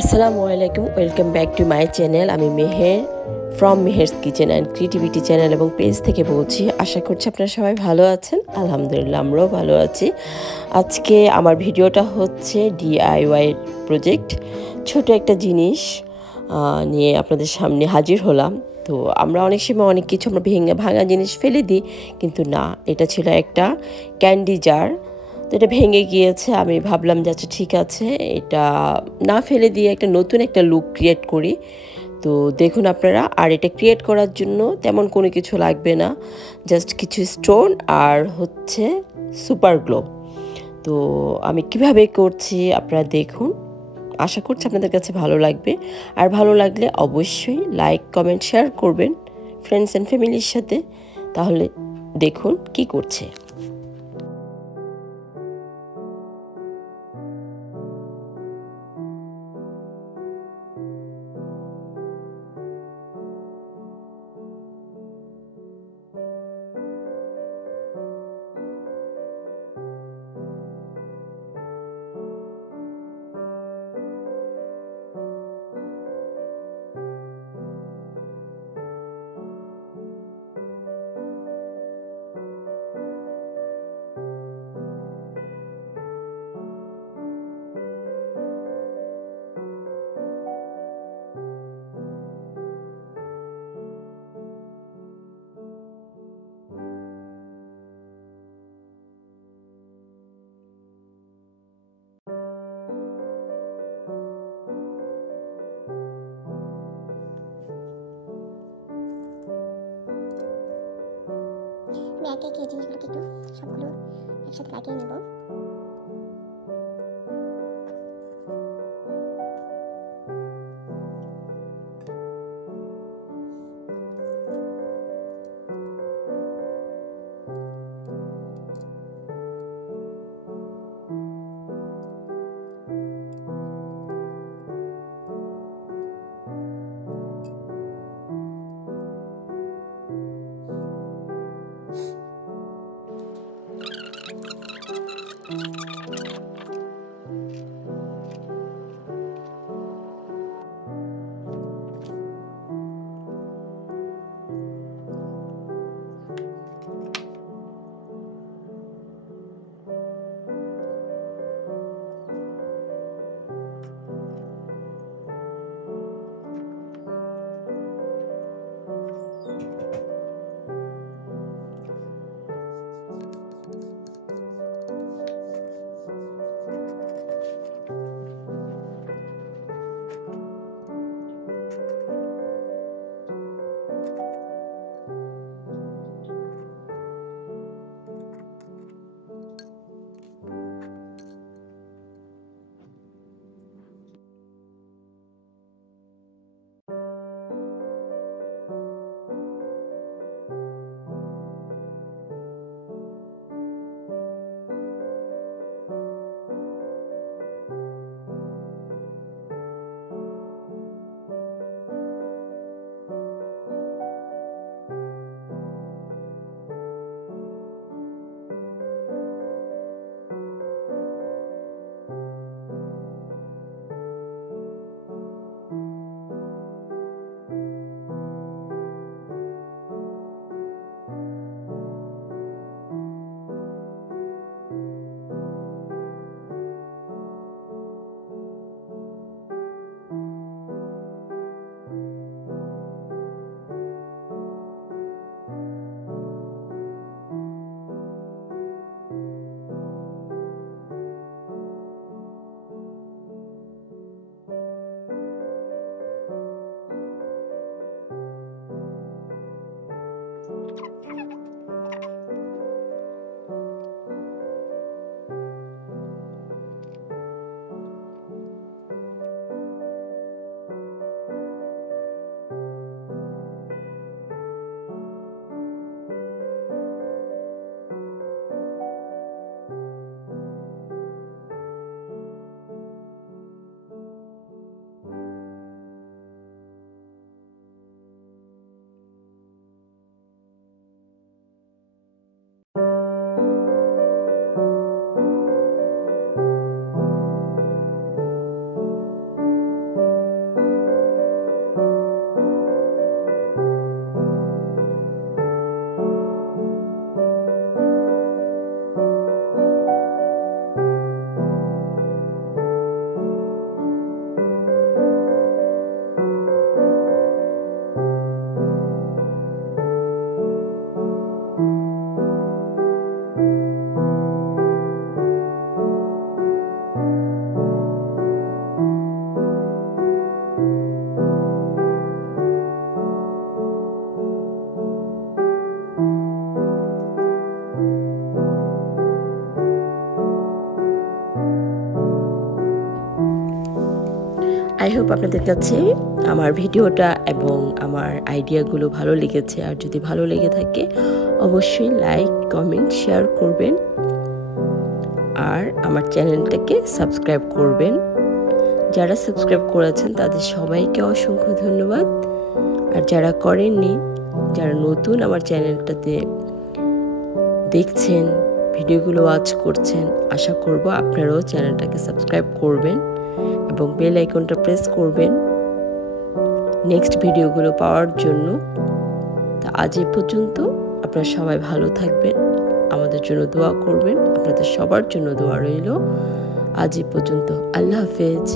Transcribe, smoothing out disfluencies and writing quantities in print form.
আসসালামু আলাইকুম, welcome back to my channel. আমি Meher from Meher's kitchen and creativity channel এবং পেজ থেকে বলছি। আশা করছি আপনারা সবাই ভালো আছেন। আলহামদুলিল্লাহ, আমরাও ভালো আছি। আজকে আমার ভিডিওটা হচ্ছে ডিআইওয়াই প্রজেক্ট। ছোট একটা জিনিস নিয়ে আপনাদের সামনে হাজির হলাম। তো আমরা অনেক সময় অনেক কিছু আমরা ভাঙা জিনিস ফেলে দিই, কিন্তু না, এটা ছিল একটা ক্যান্ডি জার। তো এটা ভেঙে গিয়েছে। আমি ভাবলাম যে আচ্ছা ঠিক আছে, এটা না ফেলে দিয়ে একটা নতুন একটা লুক ক্রিয়েট করি। তো দেখুন আপনারা, আর এটা ক্রিয়েট করার জন্য তেমন কোনো কিছু লাগবে না, জাস্ট কিছু স্টোন আর হচ্ছে সুপার গ্লো। তো আমি কিভাবে করছি আপনারা দেখুন। আশা করছি আপনাদের কাছে ভালো লাগবে, আর ভালো লাগলে অবশ্যই লাইক কমেন্ট শেয়ার করবেন ফ্রেন্ডস অ্যান্ড ফ্যামিলির সাথে। তাহলে দেখুন কি করছে। আমি একে একে এই জিনিসগুলোকে একটু সবগুলো একসাথে লাগিয়ে নেব। আই হোপ আপনাদের কাছে আমার ভিডিওটা এবং আমার আইডিয়াগুলো ভালো লেগেছে। আর যদি ভালো লেগে থাকে অবশ্যই লাইক, কমেন্ট, শেয়ার করবেন আর আমার চ্যানেলটাকে সাবস্ক্রাইব করবেন। যারা সাবস্ক্রাইব করেছেন তাদের সবাইকে অসংখ্য ধন্যবাদ। আর যারা করেননি, যারা নতুন আমার চ্যানেলটাতে দেখছেন, ভিডিওগুলো ওয়াচ করছেন, আশা করব আপনারাও চ্যানেলটাকে সাবস্ক্রাইব করবেন এবং বেল আইকনটা প্রেস করবেন নেক্সট ভিডিওগুলো পাওয়ার জন্য। তা আজ এ পর্যন্ত, আপনারা সবাই ভালো থাকবেন, আমাদের জন্য দোয়া করবেন, আপনাদের সবার জন্য দোয়া রইল। আজ এ পর্যন্ত, আল্লাহ হাফেজ।